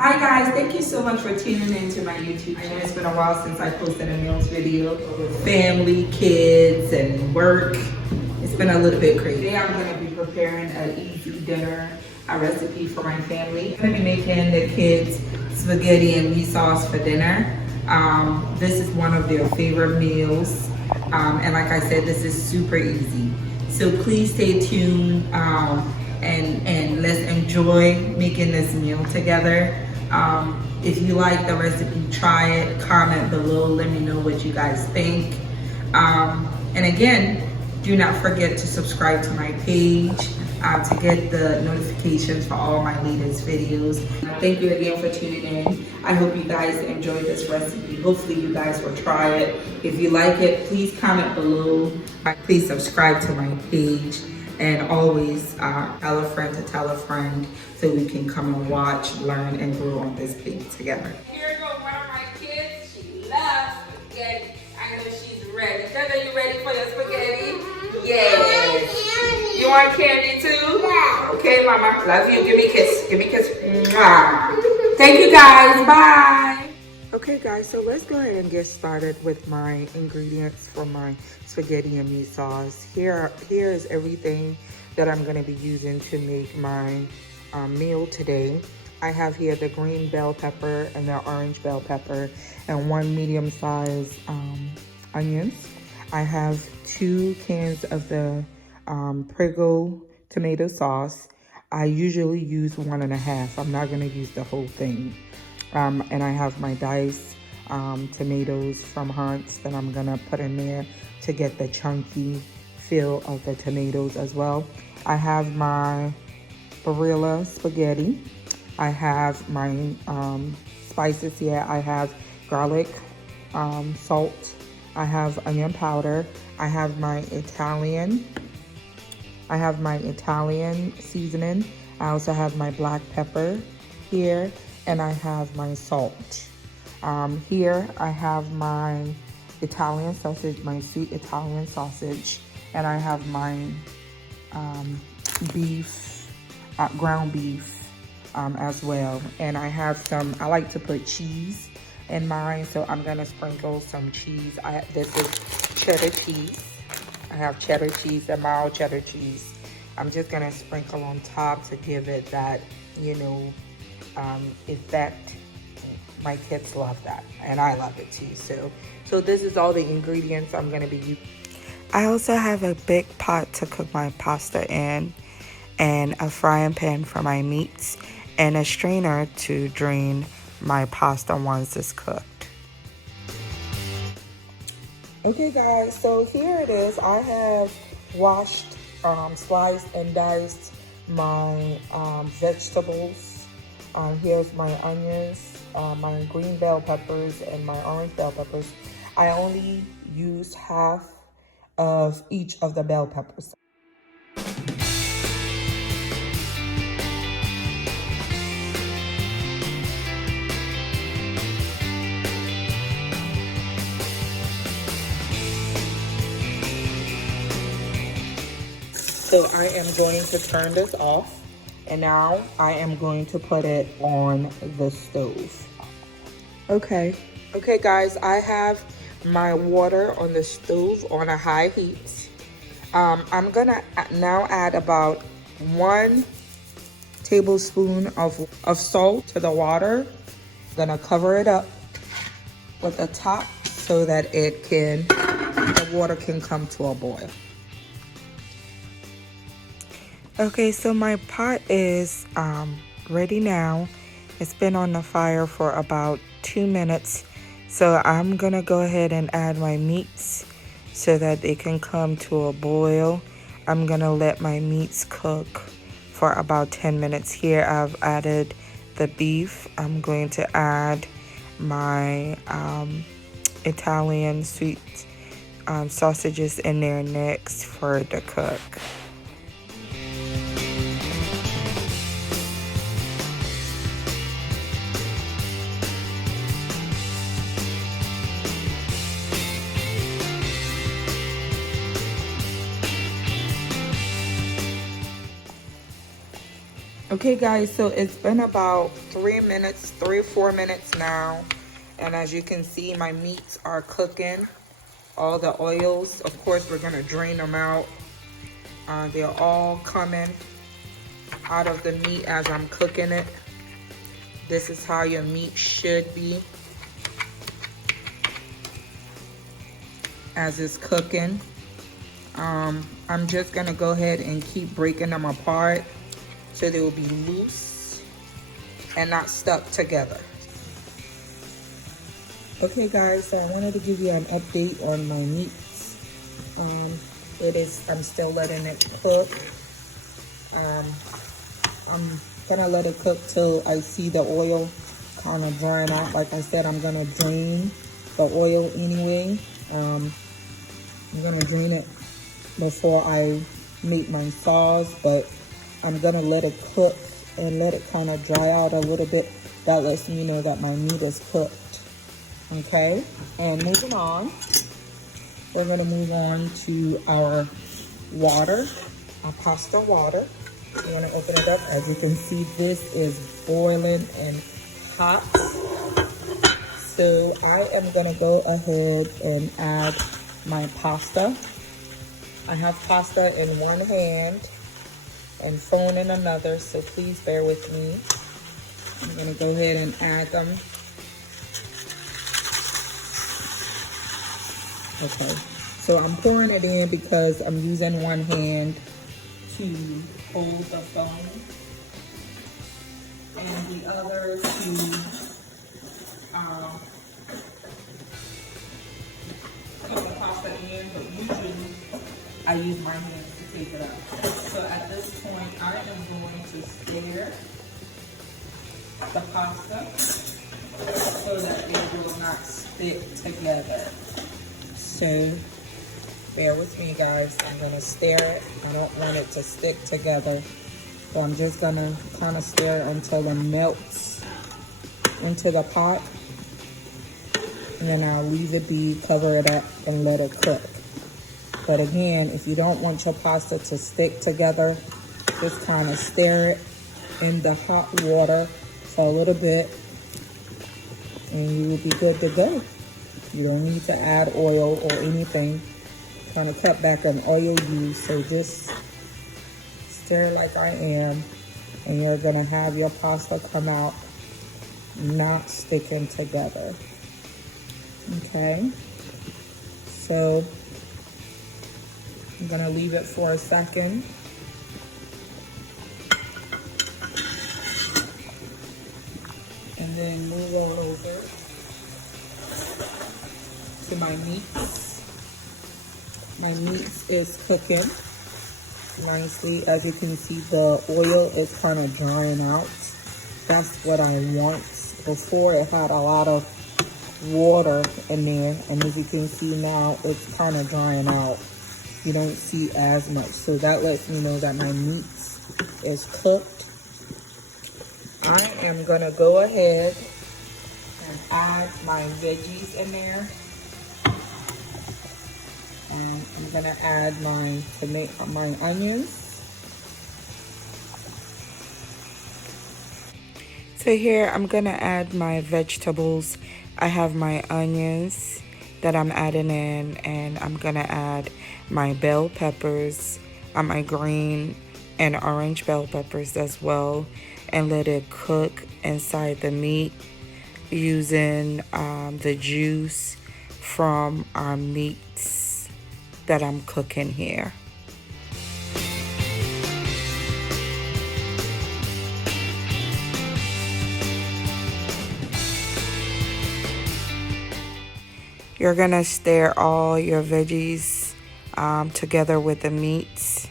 Hi guys, thank you so much for tuning into my YouTube channel. It's been a while since I posted a meals video with family, kids, and work. It's been a little bit crazy. Today I'm going to be preparing an easy dinner, a recipe for my family. I'm going to be making the kids spaghetti and meat sauce for dinner. This is one of their favorite meals. And like I said, this is super easy. So please stay tuned and let's enjoy making this meal together. If you like the recipe, try it, comment below, let me know what you guys think. And again, do not forget to subscribe to my page to get the notifications for all my latest videos. Thank you again for tuning in. I hope you guys enjoyed this recipe. Hopefully you guys will try it. If you like it, please comment below. Please subscribe to my page. And always tell a friend to tell a friend so we can come and watch, learn, and grow on this page together. Here goes one of my kids. She loves spaghetti. I know she's ready. Are you ready for your spaghetti? Yes. You want candy too? Yeah. Okay, Mama. Love you. Give me a kiss. Give me a kiss. Mwah. Thank you, guys. Bye. Okay guys, so let's go ahead and get started with my ingredients for my spaghetti and meat sauce. Here is everything that I'm going to be using to make my meal today. I have here the green bell pepper and the orange bell pepper and 1 medium-sized onions. I have 2 cans of the Prego tomato sauce. I usually use 1.5. I'm not going to use the whole thing. And I have my diced tomatoes from Hunt's that I'm gonna put in there to get the chunky feel of the tomatoes as well. I have my Barilla spaghetti. I have my spices here. I have garlic, salt. I have onion powder. I have my Italian seasoning. I also have my black pepper here. And I have my salt. Here I have my Italian sausage, my sweet Italian sausage, and I have my beef, ground beef as well. And I have some, I like to put cheese in mine, so I'm gonna sprinkle some cheese. This is cheddar cheese. I have cheddar cheese and mild cheddar cheese. I'm just gonna sprinkle on top to give it that, you know, effect. My kids love that and I love it too. So this is all the ingredients I'm going to be using. I also have a big pot to cook my pasta in, and a frying pan for my meats, and a strainer to drain my pasta once it's cooked. Okay guys, so here it is. I have washed, sliced and diced my vegetables. Here's my onions, my green bell peppers, and my orange bell peppers. I only used half of each of the bell peppers. So I am going to turn this off. And now I am going to put it on the stove. Okay guys, I have my water on the stove on a high heat. I'm gonna now add about 1 tablespoon of salt to the water. I'm gonna cover it up with the top so that the water can come to a boil. Okay, so my pot is ready now. It's been on the fire for about 2 minutes. So I'm gonna go ahead and add my meats so that they can come to a boil. I'm gonna let my meats cook for about 10 minutes. Here I've added the beef. I'm going to add my Italian sweet sausages in there next for the cook. Okay guys, so it's been about 3 minutes, 3 or 4 minutes now. And as you can see, my meats are cooking. All the oils, of course, we're gonna drain them out. They're all coming out of the meat as I'm cooking it. This is how your meat should be as it's cooking. I'm just gonna go ahead and keep breaking them apart so they will be loose and not stuck together. Okay guys, so I wanted to give you an update on my meats. I'm still letting it cook. I'm gonna let it cook till I see the oil kind of drying out. Like I said, I'm gonna drain the oil anyway. I'm gonna drain it before I make my sauce, but I'm gonna let it cook and let it kind of dry out a little bit. That lets me know that my meat is cooked. Okay, and moving on, we're gonna move on to our water, our pasta water. You wanna open it up. As you can see, this is boiling and hot. So I am gonna go ahead and add my pasta. I have pasta in one hand and phone in another, so please bear with me. I'm gonna go ahead and add them. Okay, so I'm pouring it in because I'm using one hand to hold the phone and the other to put the pasta in, but usually I use my hands to take it out. So at this point, I am going to stir the pasta so that it will not stick together. So bear with me guys, I'm gonna stir it. I don't want it to stick together. So I'm just gonna kind of stir it until it melts into the pot. And then I'll leave it be, cover it up and let it cook. But again, if you don't want your pasta to stick together, just kind of stir it in the hot water for a little bit and you will be good to go. You don't need to add oil or anything. Trying to cut back on oil use, so just stir like I am, and you're gonna have your pasta come out not sticking together. Okay, so I'm gonna leave it for a second. And then move on over to my meats. My meat is cooking nicely. As you can see, the oil is kind of drying out. That's what I want. Before it had a lot of water in there, and as you can see now, it's kind of drying out. You don't see as much. So that lets me know that my meat is cooked. I am gonna go ahead and add my veggies in there. And I'm gonna add my onions. So here I'm gonna add my vegetables. I have my onions that I'm adding in, and I'm gonna add my bell peppers, my green and orange bell peppers as well, and let it cook inside the meat using the juice from our meats that I'm cooking here. You're gonna stir all your veggies together with the meats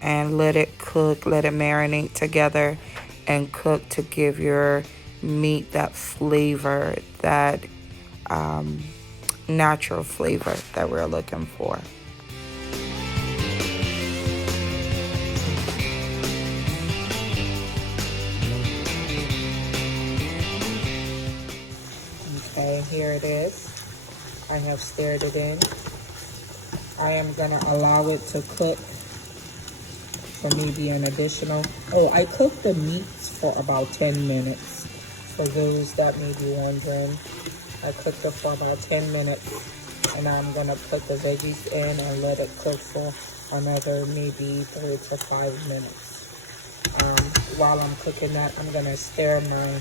and let it cook, let it marinate together and cook to give your meat that flavor, that natural flavor that we're looking for. Okay, here it is. I have stirred it in. I am gonna allow it to cook for maybe an additional. Oh, I cooked the meats for about 10 minutes. For those that may be wondering, I cooked it for about 10 minutes. And now I'm gonna put the veggies in and let it cook for another maybe 3 to 5 minutes. While I'm cooking that, I'm gonna stir my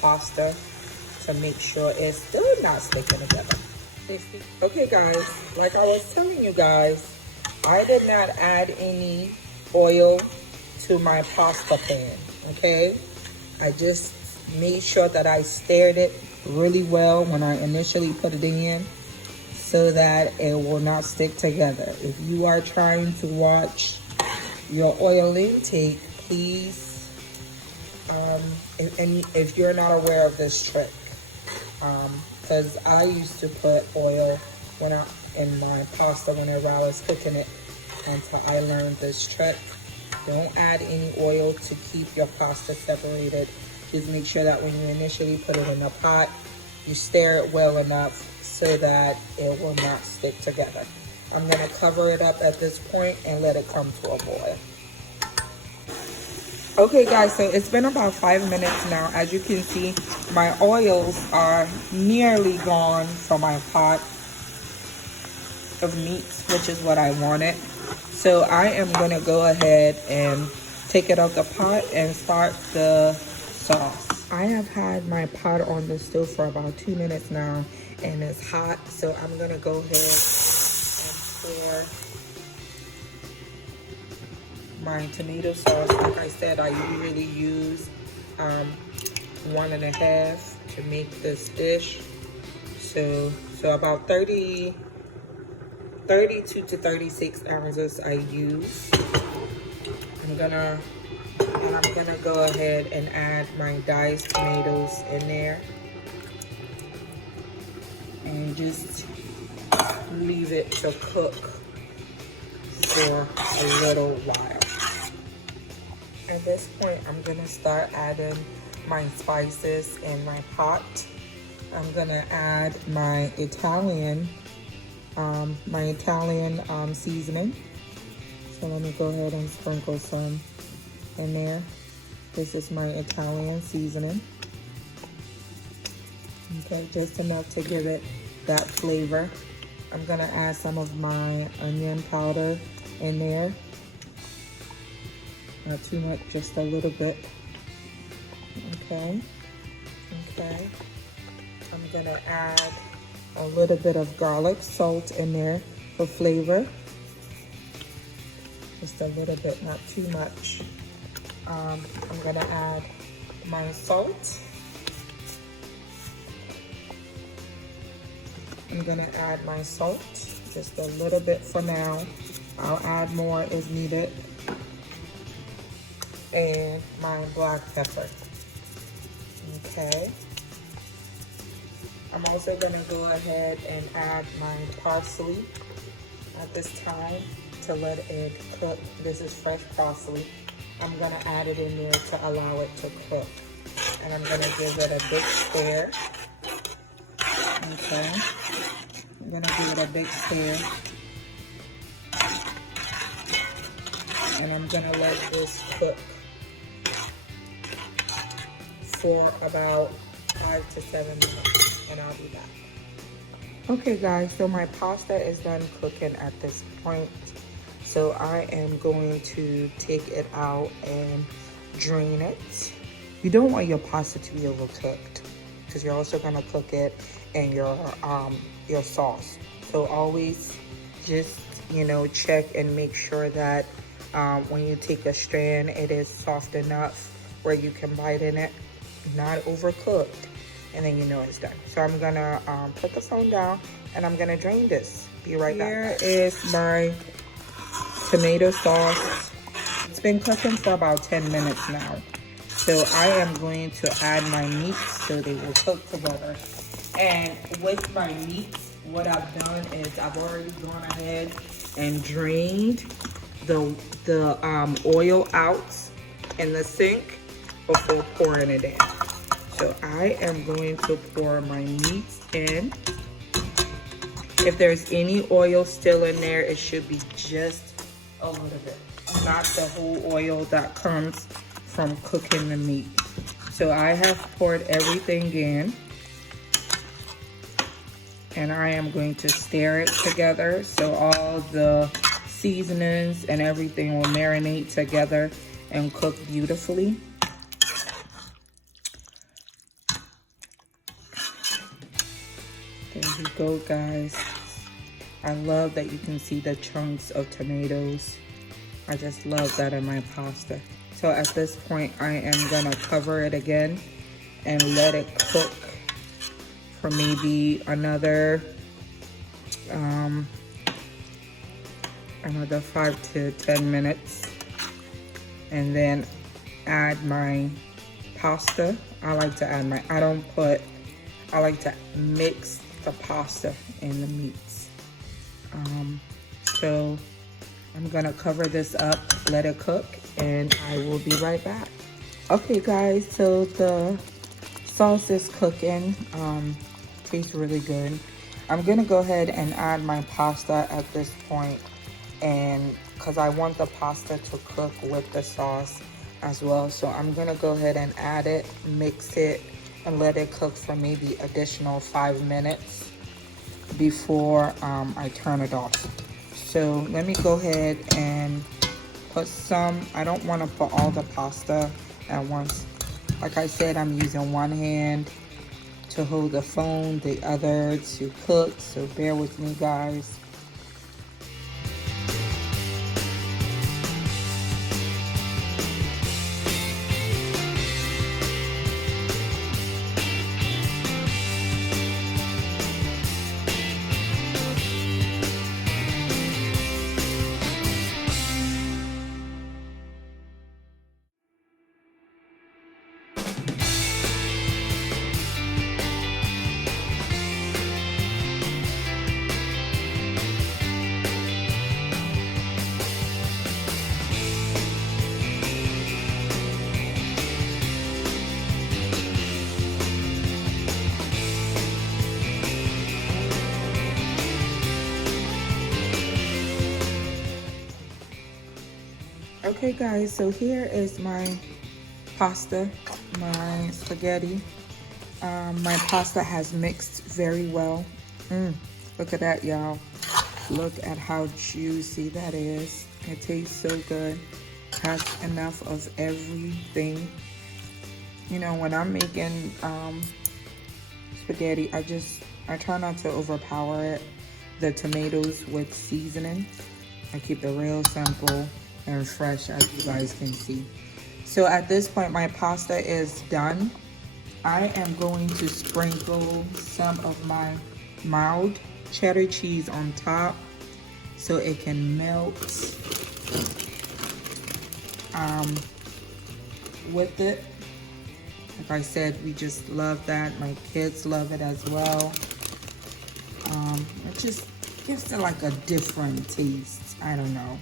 pasta to make sure it's still not sticking together. Okay guys, like I was telling you guys, I did not add any oil to my pasta pan, okay? I just made sure that I stirred it really well when I initially put it in so that it will not stick together. If you are trying to watch your oil intake, please, if you're not aware of this trick, because I used to put oil in my pasta whenever I was cooking it until I learned this trick. Don't add any oil to keep your pasta separated. Just make sure that when you initially put it in the pot, you stir it well enough so that it will not stick together. I'm gonna cover it up at this point and let it come to a boil. Okay guys, so it's been about 5 minutes now. As you can see, my oils are nearly gone from my pot of meats, which is what I wanted. So I am gonna go ahead and take it out the pot and start the sauce. I have had my pot on the stove for about 2 minutes now and it's hot, so I'm gonna go ahead and pour my tomato sauce. Like I said, I usually use 1.5 to make this dish. So about 32 to 36 ounces I use. I'm gonna go ahead and add my diced tomatoes in there and just leave it to cook for a little while. At this point, I'm gonna start adding my spices in my pot. I'm gonna add my Italian seasoning. So let me go ahead and sprinkle some in there. This is my Italian seasoning. Okay, just enough to give it that flavor. I'm gonna add some of my onion powder in there. Not too much, just a little bit. Okay. I'm gonna add a little bit of garlic salt in there for flavor. Just a little bit, not too much. I'm gonna add my salt. I'm gonna add my salt, just a little bit for now. I'll add more as needed. And my black pepper. Okay. I'm also gonna go ahead and add my parsley at this time to let it cook. This is fresh parsley. I'm gonna add it in there to allow it to cook. And I'm gonna give it a big stir. Okay. I'm gonna give it a big stir. And I'm gonna let this cook for about 5 to 7 minutes, and I'll be back. Okay guys, so my pasta is done cooking at this point. So I am going to take it out and drain it. You don't want your pasta to be overcooked because you're also gonna cook it in your sauce. So always just, check and make sure that when you take a strand, it is soft enough where you can bite in it, not overcooked, and then it's done. So I'm gonna put the phone down and I'm gonna drain this. Be right back. Here is my tomato sauce. It's been cooking for about 10 minutes now. So I am going to add my meats so they will cook together. And with my meats, what I've done is I've already gone ahead and drained the oil out in the sink before pouring it in. So I am going to pour my meats in. If there's any oil still in there, it should be just a little bit. not the whole oil that comes from cooking the meat. So I have poured everything in, and I am going to stir it together so all the seasonings and everything will marinate together and cook beautifully. There you go, guys. I love that you can see the chunks of tomatoes. I just love that in my pasta. So at this point, I am gonna cover it again and let it cook for maybe another 5 to 10 minutes, and then add my pasta. I like to mix the pasta in the meats. So I'm gonna cover this up, let it cook, and I will be right back. Okay guys, so the sauce is cooking. Tastes really good. I'm gonna go ahead and add my pasta at this point, and because I want the pasta to cook with the sauce as well. So I'm gonna go ahead and add it, mix it, and let it cook for maybe additional 5 minutes before I turn it off. So let me go ahead and put some. I don't want to put all the pasta at once. Like I said, I'm using one hand to hold the phone, the other to cook, so bear with me guys. Okay guys, so here is my pasta, my spaghetti. My pasta has mixed very well. Look at that, y'all. Look at how juicy that is. It tastes so good. Has enough of everything. You know, when I'm making spaghetti, I try not to overpower it. The tomatoes with seasoning. I keep it real simple and fresh, as you guys can see. So at this point, my pasta is done. I am going to sprinkle some of my mild cheddar cheese on top so it can melt with it. Like I said, we just love that. My kids love it as well. It just gives it like a different taste. I don't know.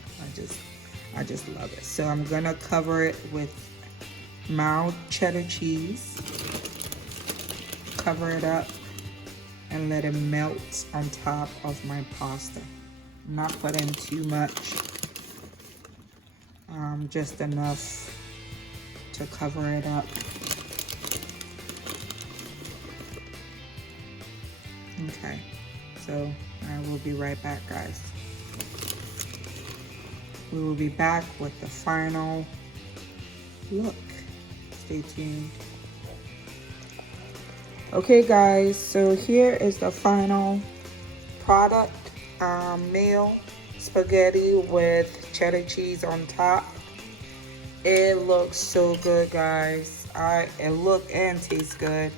I just love it. So I'm gonna cover it with mild cheddar cheese. Cover it up and let it melt on top of my pasta. I'm not putting too much, just enough to cover it up. Okay, so I will be right back, guys. We will be back with the final look. Stay tuned. Okay guys, so here is the final product. Meal spaghetti with cheddar cheese on top. It looks so good, guys. It look and tastes good.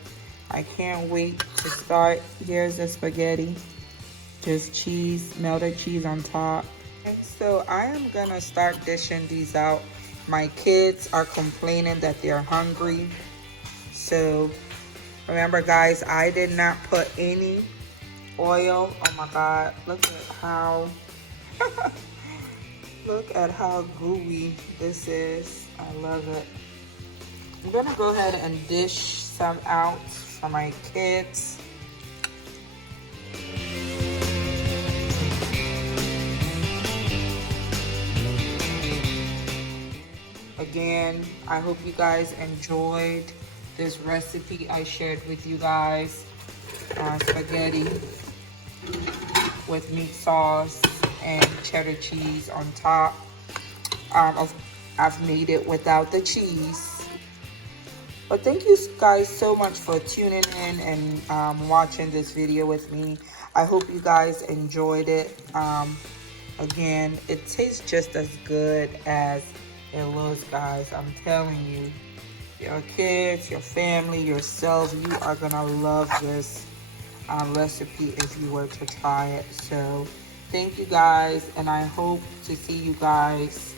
I can't wait to start. Here's the spaghetti. Just cheese, melted cheese on top. And so I am gonna start dishing these out. My kids are complaining that they're hungry. So remember guys, I did not put any oil. Oh my God, look at how, look at how gooey this is. I love it. I'm gonna go ahead and dish some out for my kids. again, I hope you guys enjoyed this recipe I shared with you guys. Spaghetti with meat sauce and cheddar cheese on top. I've made it without the cheese. But thank you guys so much for tuning in and watching this video with me. I hope you guys enjoyed it. Again, it tastes just as good as it looks, guys. I'm telling you, your kids, your family, yourself, you are gonna love this recipe if you were to try it. So thank you guys, and I hope to see you guys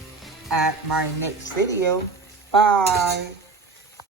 at my next video. Bye.